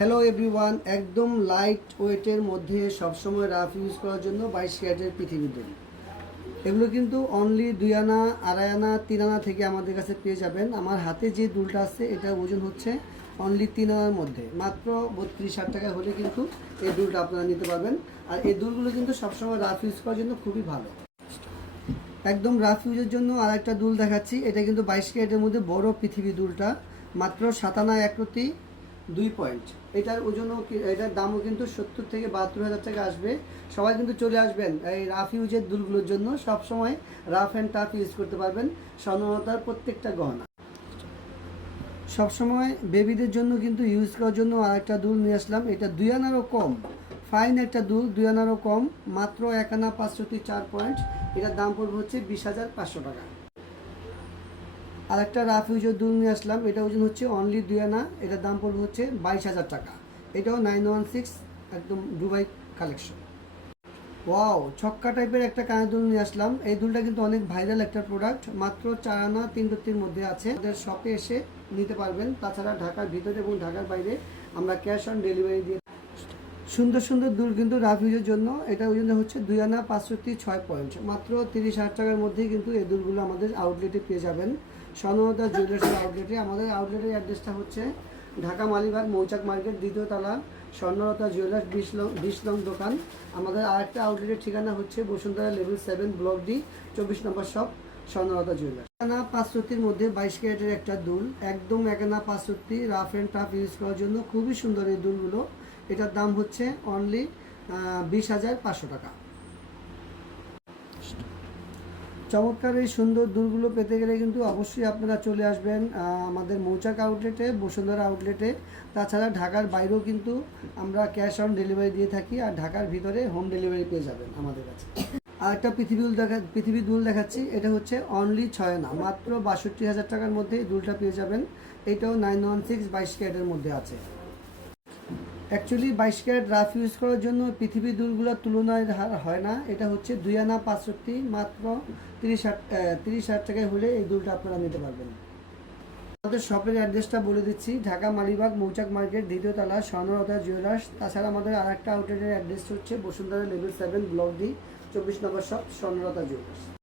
Hello everyone, একদম light ওয়েটের মধ্যে সবসময় রাফ ইউজ করার জন্য 22 ক্যারেটের পৃথিবী দুল। এগুলো কিন্তু অনলি 2 আনা, 2.5 আনা, 3 আনা থেকে আমাদের কাছে পেয়ে যাবেন। আমার হাতে যে দুলটা আছে এটার ওজন হচ্ছে অনলি 3 আনার মধ্যে, মাত্র 32-60 টাকা হলে কিন্তু এই দুলটা আপনারা নিতে পারবেন। আর এই দুলগুলো কিন্তু সবসময় রাফ ইউজ করার জন্য খুবই ভালো। একদম রাফ ইউজের জন্য আর একটা দুল দেখাচ্ছি। এটা কিন্তু 22 ক্যারেটের মধ্যে বড় পৃথিবী দুলটা, মাত্র 7 আনা 1 প্রতি 2 পয়েন্ট। এটার ওজনও এটার দামও কিন্তু 70 থেকে 72 হাজার টাকা আসবে। সবাই কিন্তু চলে আসবেন এই রাফ ইউজের দুলগুলোর জন্য। সবসময় রাফ অ্যান্ড টাফ ইউজ করতে পারবেন স্বর্ণলতার প্রত্যেকটা গহনা। সবসময় বেবিদের জন্য কিন্তু ইউজ করার জন্য আর একটা দুল নিয়ে আসলাম। এটা 2 আনারও কম, ফাইন একটা দুল, 2 আনারও কম, মাত্র 1 আনা 504 পয়েন্ট। এটার দাম পড়বে হচ্ছে 20,500 টাকা। আর একটা রাফ ইউজের দুল নিয়ে আসলাম। এটা ওজন হচ্ছে অনলি 2 আনা, এটার দাম পড়বে হচ্ছে 22,000 টাকা। এটাও 916, একদম দুবাই কালেকশন। ওয়াও, ছক্কা টাইপের একটা কানের দুল নিয়ে আসলাম। এই দুলটা কিন্তু অনেক ভাইরাল একটা প্রোডাক্ট, মাত্র 4 আনা 3 রত্তির মধ্যে আছে। আমাদের শপে এসে নিতে পারবেন। তাছাড়া ঢাকার ভিতরে এবং ঢাকার বাইরে আমরা ক্যাশ অন ডেলিভারি দিয়ে। সুন্দর সুন্দর দুল কিন্তু রাফ ইউজের জন্য। এটা ওজন হচ্ছে 2 আনা 506 পয়েন্ট, মাত্র 30,000 টাকার মধ্যেই কিন্তু এই দুলগুলো আমাদের আউটলেটে পেয়ে যাবেন। স্বর্ণলতা জুয়েলার্সের আউটলেটে। আমাদের আউটলেটের অ্যাড্রেসটা হচ্ছে ঢাকা মালিবাগ মৌচাক মার্কেট, 2য় তলা, স্বর্ণলতা জুয়েলার্স 20 নং দোকান। আমাদের আরেকটা আউটলেটের ঠিকানা হচ্ছে বসুন্ধরা লেভেল 7 ব্লক ডি, 24 নম্বর শপ, স্বর্ণলতা জুয়েলার্স। আনা 5 মধ্যে 22 ক্যারেটের একটা দুল, একদম 1 আনা 5 রাফ অ্যান্ড টাফ ইউজ করার জন্য খুবই সুন্দর এই দুলগুলো। এটার দাম হচ্ছে অনলি 20,500 টাকা। চমৎকার এই সুন্দর দুলগুলো পেতে গেলে কিন্তু অবশ্যই আপনারা চলে আসবেন আমাদের মৌচাক আউটলেটে, বসুন্ধরা আউটলেটে। তাছাড়া ঢাকার বাইরেও কিন্তু আমরা ক্যাশ অন ডেলিভারি দিয়ে থাকি, আর ঢাকার ভিতরে হোম ডেলিভারি পেয়ে যাবেন আমাদের কাছে। আর একটা পৃথিবী দুল দেখাচ্ছি। এটা হচ্ছে অনলি 6 আনা, মাত্র 62,000 টাকার মধ্যে এই দুলটা পেয়ে যাবেন। এটাও 916 22 ক্যারেটের মধ্যে আছে। অ্যাকচুয়ালি 22 ক্যারেট রাফ ইউজ করার জন্য পৃথিবী দুলগুলোর তুলনায় হয় না। এটা হচ্ছে 2 আনা 65, মাত্র 30,000 টাকায় হলে এই দুলটা আপনারা নিতে পারবেন। আমাদের শপের অ্যাড্রেসটা বলে দিচ্ছি, ঢাকা মালিবাগ মৌচাক মার্কেট, 2য় তলা, স্বর্ণলতা জুয়েলার্স। তাছাড়া আমাদের আর একটা আউটলেটের অ্যাড্রেস হচ্ছে বসুন্ধরা লেভেল 7 ব্লক ডি, 24 নম্বর শপ, স্বর্ণলতা জুয়েলার্স।